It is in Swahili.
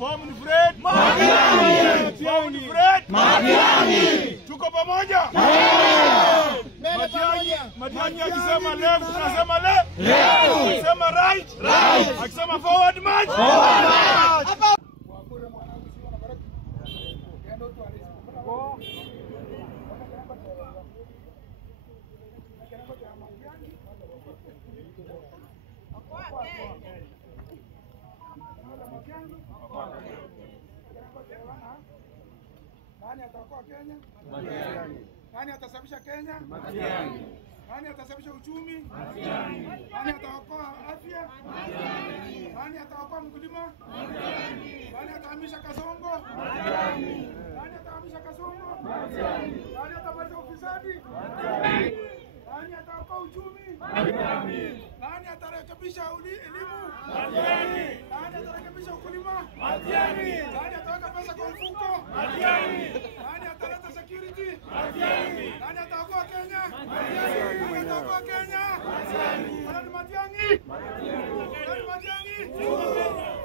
Form ni Fred Matiang'i. Form ni Fred Matiang'i. Tuko pamoja? Matiang'i akisema left, tunasema left. Akisema right, akisema forward march. Nani ataokoa Kenya? Matiang'i. Nani atasababisha Kenya? Matiang'i. Nani atasababisha uchumi? Matiang'i. Nani ataokoa afya? Matiang'i. Nani ataokoa mkulima? Matiang'i. Nani atahamisha Kasongo? Matiang'i. Nani atahamisha Kasongo? Matiang'i. Nani atamaliza ufisadi? Matiang'i. Nani ataokoa uchumi? Matiang'i. Nani atarekebisha elimu? Matiang'i. Nani atarekebisha ukulima? Matiang'i. Nani ataweka pesa kwa mfuko? Matiang'i. Nani ataleta security? Matiang'i. Nani ataokoa Kenya? Matiang'i. Nani ataokoa Kenya? Matiang'i. Nani Matiang'i? Matiang'i. Nani Matiang'i?